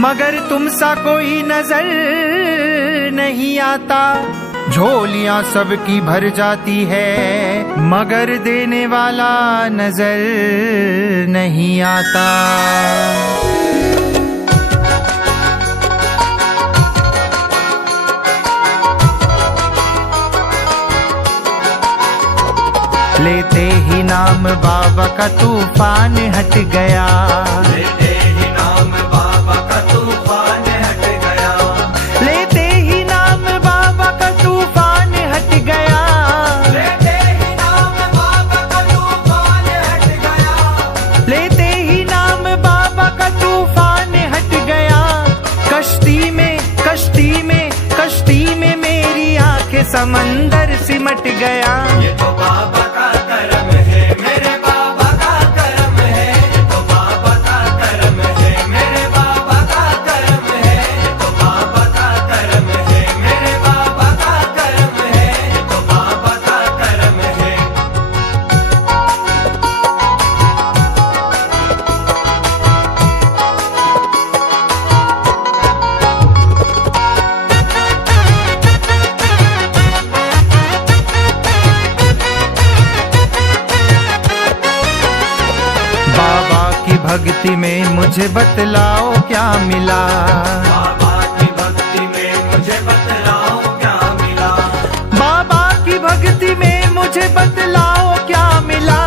मगर तुम सा कोई नजर नहीं आता। झोलियां सबकी भर जाती है मगर देने वाला नजर नहीं आता। लेते ही नाम बाबा का तूफान हट गया। लेते ही नाम बाबा का तूफान हट गया। लेते ही नाम बाबा का तूफान हट गया। लेते ही नाम बाबा का तूफान हट गया। लेते ही नाम बाबा का तूफान हट गया। कश्ती में कश्ती में कश्ती में मेरी आंखें समंदर सिमट गया। ये तो बाबा का करम है, मेरे बाबा का करम है। ये तो बाबा का करम है, मेरे बाबा का करम है। ये तो बाबा का करम है, मेरे बाबा का करम है। ये तो बाबा का करम है। भक्ति में मुझे बतलाओ क्या मिला। बाबा की भक्ति में मुझे बतलाओ क्या मिला। बाबा की भक्ति में मुझे बतलाओ क्या मिला।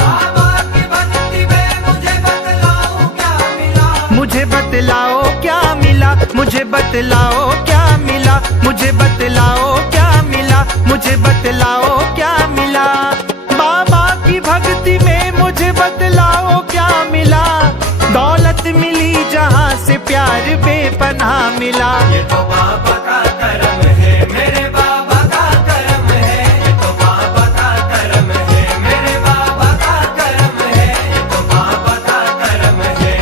बाबा की भक्ति में मुझे बतलाओ क्या मिला। मुझे बतलाओ क्या मिला। मुझे बतलाओ क्या मिला। मुझे बतलाओ क्या मिला। मुझे बतलाओ क्या मिला। बाबा की भक्ति में मुझे बतलाओ क्या मिला। दौलत मिली जहाँ से प्यार बेपनाह मिला। ये तो बाबा का करम है, मेरे बाबा का करम है। ये तो बाबा का करम है, मेरे बाबा का करम है। ये तो बाबा का करम है।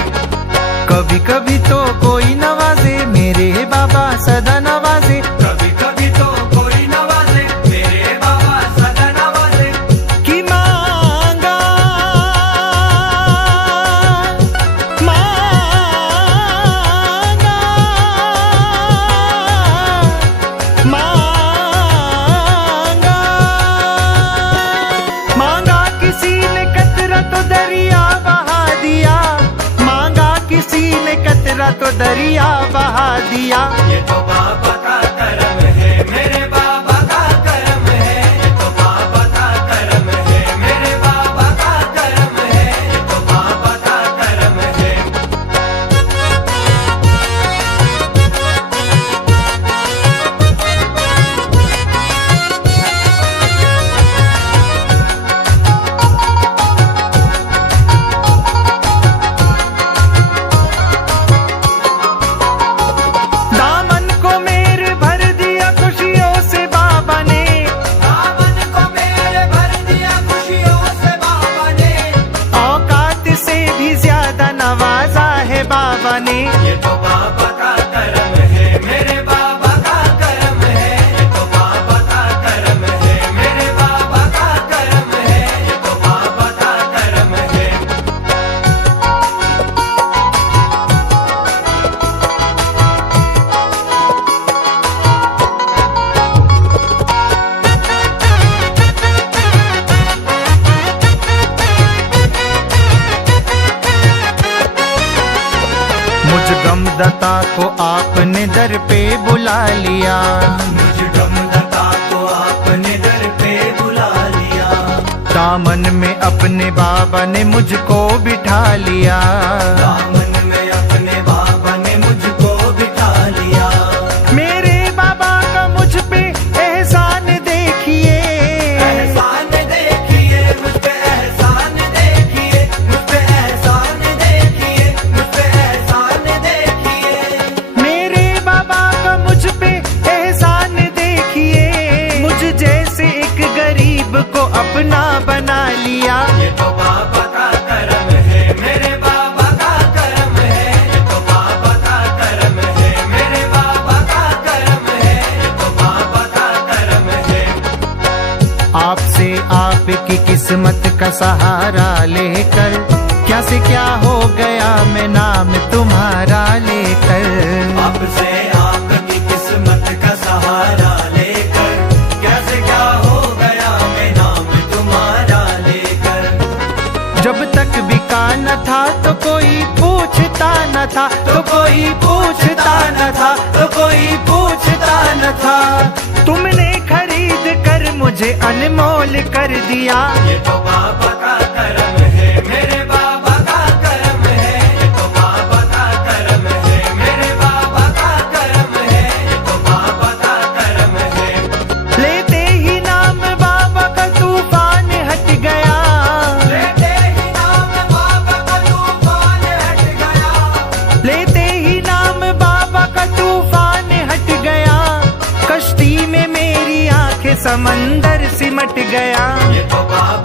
कभी कभी तो कोई नवाजे मेरे बाबा सदा नवाजे। कभी कभी तो कोई नवाजे, मेरे बाबा सदा नवाजे। कि मांगा मांगा मांगा किसी ने कतरा तो दरिया बहा दिया। मांगा किसी ने कतरा तो दरिया बहा दिया। ये तो बाबा का करम है, मेरे बाबा का करम है। ये तो बाबा का करम है, मेरे बाबा का करम है। ये तो बाबा का करम है। दामन को मेरे भर दिया खुशियों से बाबा ने। दामन को मेरे भर दिया खुशियों से बाबा ने। औकात से भी ज्यादा नवाजा है बाबा ने। ये तो बाबा का करम है, मेरे बाबा का करम है। ये तो बाबा का करम है, मेरे बाबा का करम है। ये तो बाबा का करम है। मुझ गमदता को आपने दर पे बुला लिया। मुझ गमदता को आपने दर पे बुला लिया। दामन में अपने बाबा ने मुझको बिठा लिया। दामन में अपने बाबा ने मुझको बिठा लिया। मेरे बाबा का मुझ पे एहसान देखिए। एहसान देखिए, मुझ पे एहसान देखिए। मुझ पे एहसान देखिए, मुझ पे एहसान देखिए। मेरे बाबा का मुझ पे एहसान देखिए। मुझ जैसे एक गरीब को अपना बना लिया। ये तो बाबा का करम है, मेरे बाबा का करम है। ये तो बाबा का करम है, मेरे बाबा का करम है। ये तो बाबा का करम है। आपसे आपकी किस्मत का सहारा लेकर क्या से क्या हो गया मैं नाम तुम्हारा लेकर। खातर। आपसे आपकी किस्मत का सहारा लेकर कैसे क्या हो गया मैं नाम तुम्हारा लेकर। जब तक बिका न था तो कोई पूछता न था, तो कोई पूछता न था, तो कोई पूछता न था। तुमने खरीद कर मुझे अनमोल कर दिया। ये तो बाबा का करम है, मेरे बाबा का करम है। ये तो बाबा का करम है, मेरे बाबा का करम है। ये तो बाबा का करम है। लेते ही नाम बाबा का तूफान हट गया। लेते ही नाम बाबा का तूफान हट गया। लेते ही नाम बाबा का तूफान हट गया। कश्ती में मेरी आंखें समंदर सिमट गया। ये तो बाबा